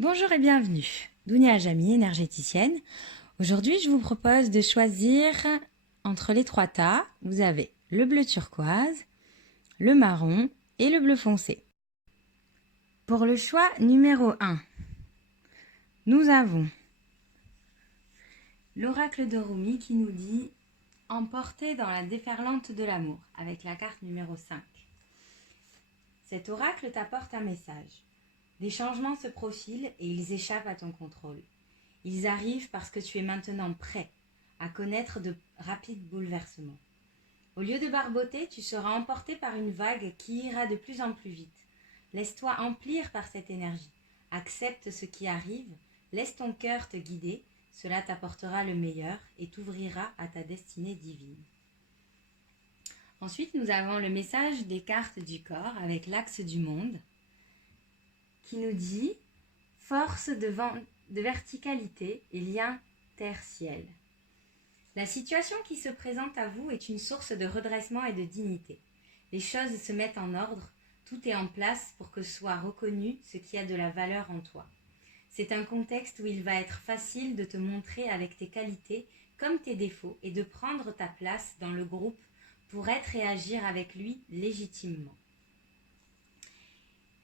Bonjour et bienvenue, Dounia Ajami, énergéticienne. Aujourd'hui, je vous propose de choisir entre les trois tas. Vous avez le bleu turquoise, le marron et le bleu foncé. Pour le choix numéro 1, nous avons l'oracle de Rumi qui nous dit « Emporté dans la déferlante de l'amour » avec la carte numéro 5. Cet oracle t'apporte un message. Des changements se profilent et ils échappent à ton contrôle. Ils arrivent parce que tu es maintenant prêt à connaître de rapides bouleversements. Au lieu de barboter, tu seras emporté par une vague qui ira de plus en plus vite. Laisse-toi emplir par cette énergie. Accepte ce qui arrive, laisse ton cœur te guider, cela t'apportera le meilleur et t'ouvrira à ta destinée divine. Ensuite, nous avons le message des cartes du corps avec l'axe du monde qui nous dit « Force de verticalité et lien terre-ciel ». La situation qui se présente à vous est une source de redressement et de dignité. Les choses se mettent en ordre, tout est en place pour que soit reconnu ce qui a de la valeur en toi. C'est un contexte où il va être facile de te montrer avec tes qualités comme tes défauts et de prendre ta place dans le groupe pour être et agir avec lui légitimement.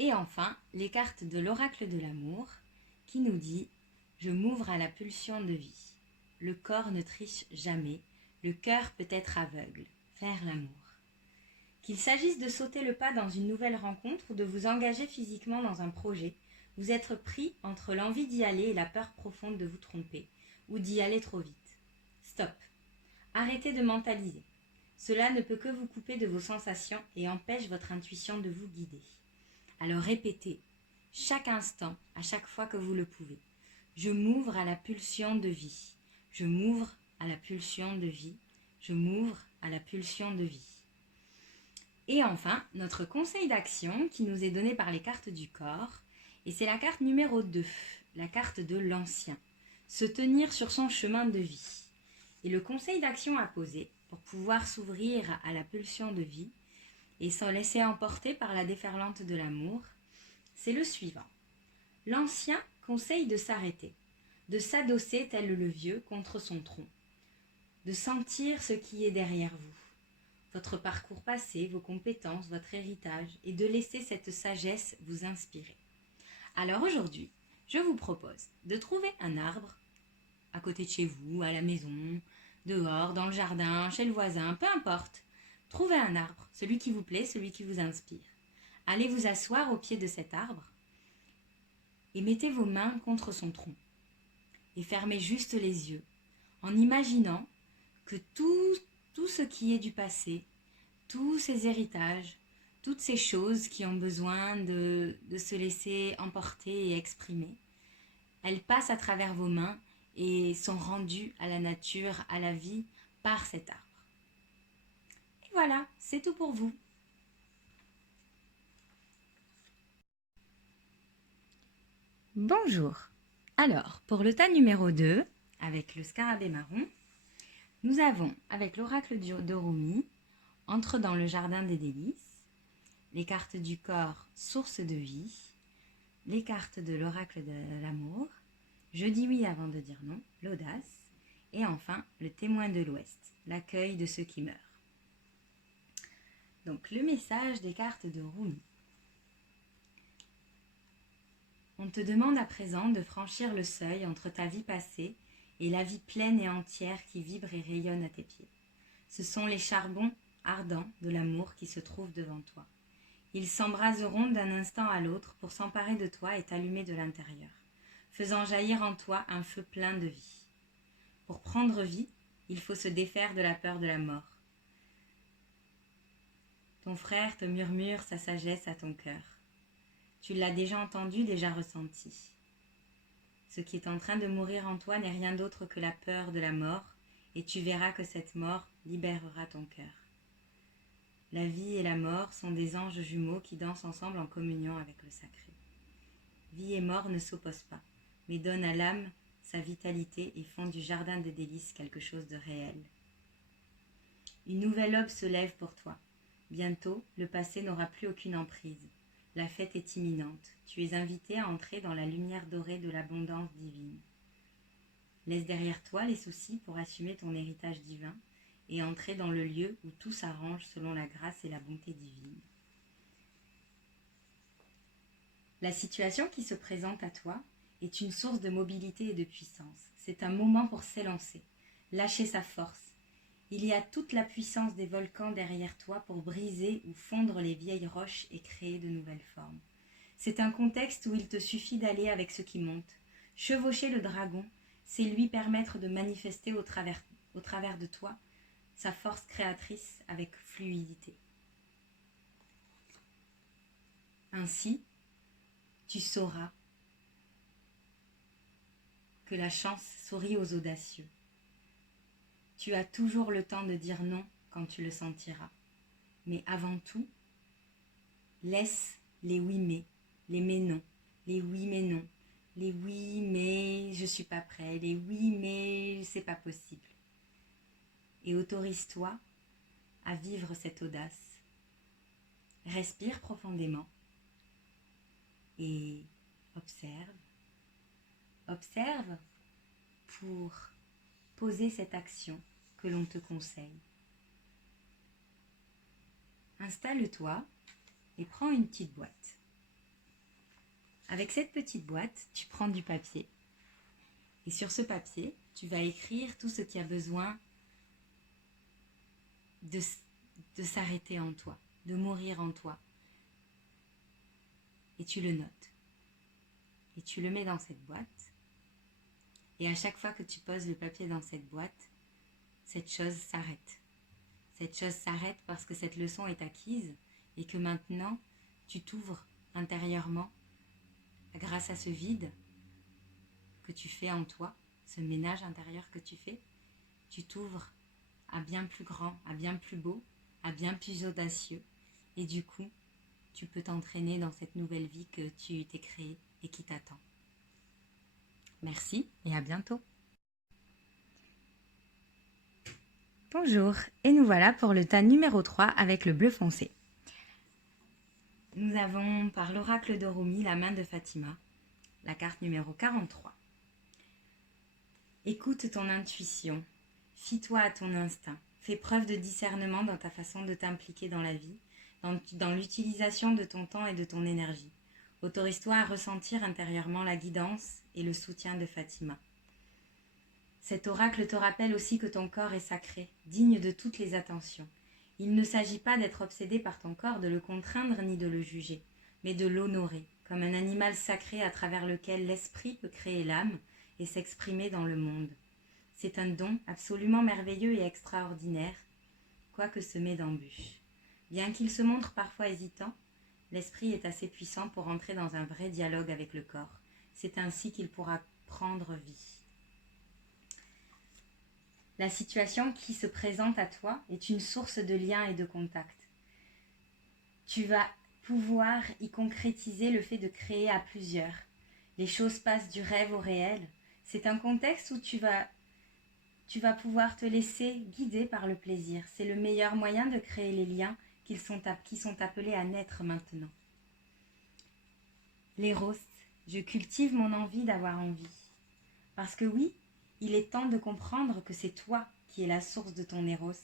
Et enfin, les cartes de l'oracle de l'amour qui nous dit « Je m'ouvre à la pulsion de vie ». Le corps ne triche jamais, le cœur peut être aveugle, faire l'amour. Qu'il s'agisse de sauter le pas dans une nouvelle rencontre ou de vous engager physiquement dans un projet, vous êtes pris entre l'envie d'y aller et la peur profonde de vous tromper, ou d'y aller trop vite. Stop. Arrêtez de mentaliser. Cela ne peut que vous couper de vos sensations et empêche votre intuition de vous guider. Alors répétez, chaque instant, à chaque fois que vous le pouvez. Je m'ouvre à la pulsion de vie. Je m'ouvre à la pulsion de vie. Je m'ouvre à la pulsion de vie. Et enfin, notre conseil d'action qui nous est donné par les cartes du corps, et c'est la carte numéro 2, la carte de l'ancien. Se tenir sur son chemin de vie. Et le conseil d'action à poser pour pouvoir s'ouvrir à la pulsion de vie et s'en laisser emporter par la déferlante de l'amour, c'est le suivant. L'ancien conseille de s'arrêter, de s'adosser tel le vieux contre son tronc, de sentir ce qui est derrière vous, votre parcours passé, vos compétences, votre héritage, et de laisser cette sagesse vous inspirer. Alors aujourd'hui, je vous propose de trouver un arbre à côté de chez vous, à la maison, dehors, dans le jardin, chez le voisin, peu importe. Trouvez un arbre, celui qui vous plaît, celui qui vous inspire. Allez vous asseoir au pied de cet arbre et mettez vos mains contre son tronc. Et fermez juste les yeux en imaginant que tout ce qui est du passé, tous ces héritages, toutes ces choses qui ont besoin de se laisser emporter et exprimer, elles passent à travers vos mains et sont rendues à la nature, à la vie, par cet arbre. Et voilà, c'est tout pour vous. Bonjour. Alors, pour le tas numéro 2, avec le scarabée marron, nous avons, avec l'oracle de Rumi, Entre dans le jardin des délices, les cartes du corps, source de vie, les cartes de l'oracle de l'amour, Je dis oui avant de dire non, l'audace, et enfin le témoin de l'Ouest, l'accueil de ceux qui meurent. Donc le message des cartes de Rumi. On te demande à présent de franchir le seuil entre ta vie passée et la vie pleine et entière qui vibre et rayonne à tes pieds. Ce sont les charbons ardents de l'amour qui se trouvent devant toi. Ils s'embraseront d'un instant à l'autre pour s'emparer de toi et t'allumer de l'intérieur, faisant jaillir en toi un feu plein de vie. Pour prendre vie, il faut se défaire de la peur de la mort. Ton frère te murmure sa sagesse à ton cœur. Tu l'as déjà entendu, déjà ressenti. Ce qui est en train de mourir en toi n'est rien d'autre que la peur de la mort, et tu verras que cette mort libérera ton cœur. La vie et la mort sont des anges jumeaux qui dansent ensemble en communion avec le sacré. Vie et mort ne s'opposent pas, mais donnent à l'âme sa vitalité et font du jardin des délices quelque chose de réel. Une nouvelle aube se lève pour toi. Bientôt, le passé n'aura plus aucune emprise. La fête est imminente. Tu es invité à entrer dans la lumière dorée de l'abondance divine. Laisse derrière toi les soucis pour assumer ton héritage divin et entrer dans le lieu où tout s'arrange selon la grâce et la bonté divine. La situation qui se présente à toi est une source de mobilité et de puissance. C'est un moment pour s'élancer, lâcher sa force. Il y a toute la puissance des volcans derrière toi pour briser ou fondre les vieilles roches et créer de nouvelles formes. C'est un contexte où il te suffit d'aller avec ce qui monte. Chevaucher le dragon, c'est lui permettre de manifester au travers de toi sa force créatrice avec fluidité. Ainsi, tu sauras que la chance sourit aux audacieux. Tu as toujours le temps de dire non quand tu le sentiras. Mais avant tout, laisse les oui mais, les mais non, les oui mais non, les oui mais je suis pas prêt, les oui mais c'est pas possible. Et autorise-toi à vivre cette audace. Respire profondément et observe. Observe pour poser cette action que l'on te conseille. Installe-toi et prends une petite boîte. Avec cette petite boîte, tu prends du papier. Et sur ce papier, tu vas écrire tout ce qui a besoin de s'arrêter en toi, de mourir en toi. Et tu le notes. Et tu le mets dans cette boîte. Et à chaque fois que tu poses le papier dans cette boîte, cette chose s'arrête. Cette chose s'arrête parce que cette leçon est acquise et que maintenant, tu t'ouvres intérieurement grâce à ce vide que tu fais en toi, ce ménage intérieur que tu fais. Tu t'ouvres à bien plus grand, à bien plus beau, à bien plus audacieux. Et du coup, tu peux t'entraîner dans cette nouvelle vie que tu t'es créée et qui t'attend. Merci et à bientôt. Bonjour, et nous voilà pour le tas numéro 3 avec le bleu foncé. Nous avons par l'oracle de Rumi la main de Fatima, la carte numéro 43. Écoute ton intuition, fie-toi à ton instinct, fais preuve de discernement dans ta façon de t'impliquer dans la vie, dans l'utilisation de ton temps et de ton énergie. Autorise-toi à ressentir intérieurement la guidance et le soutien de Fatima. Cet oracle te rappelle aussi que ton corps est sacré, digne de toutes les attentions. Il ne s'agit pas d'être obsédé par ton corps, de le contraindre ni de le juger, mais de l'honorer, comme un animal sacré à travers lequel l'esprit peut créer l'âme et s'exprimer dans le monde. C'est un don absolument merveilleux et extraordinaire, quoique semé d'embûches. Bien qu'il se montre parfois hésitant, l'esprit est assez puissant pour entrer dans un vrai dialogue avec le corps. C'est ainsi qu'il pourra prendre vie. La situation qui se présente à toi est une source de liens et de contacts. Tu vas pouvoir y concrétiser le fait de créer à plusieurs. Les choses passent du rêve au réel. C'est un contexte où tu vas pouvoir te laisser guider par le plaisir. C'est le meilleur moyen de créer les liens qui sont appelés à naître maintenant. L'éros, je cultive mon envie d'avoir envie. Parce que oui, il est temps de comprendre que c'est toi qui es la source de ton éros,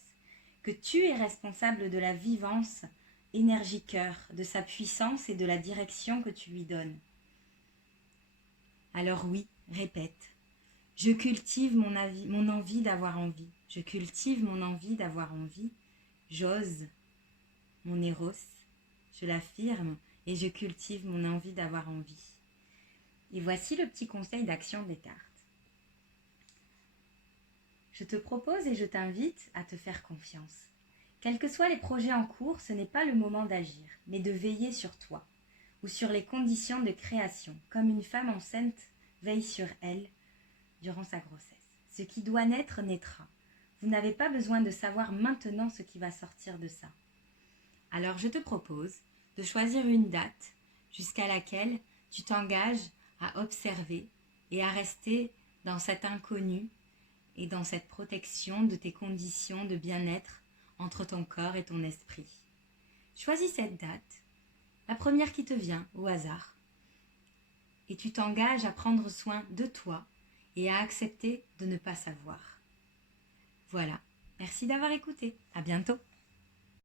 que tu es responsable de la vivance énergie-cœur, de sa puissance et de la direction que tu lui donnes. Alors oui, répète, je cultive mon envie d'avoir envie, je cultive mon envie d'avoir envie, j'ose mon éros, je l'affirme et je cultive mon envie d'avoir envie. Et voici le petit conseil d'action des cartes. Je te propose et je t'invite à te faire confiance. Quels que soient les projets en cours, ce n'est pas le moment d'agir, mais de veiller sur toi ou sur les conditions de création, comme une femme enceinte veille sur elle durant sa grossesse. Ce qui doit naître, naîtra. Vous n'avez pas besoin de savoir maintenant ce qui va sortir de ça. Alors je te propose de choisir une date jusqu'à laquelle tu t'engages à observer et à rester dans cet inconnu et dans cette protection de tes conditions de bien-être entre ton corps et ton esprit. Choisis cette date la première qui te vient au hasard. Et tu t'engages à prendre soin de toi et à accepter de ne pas savoir. Voilà, merci d'avoir écouté. À bientôt.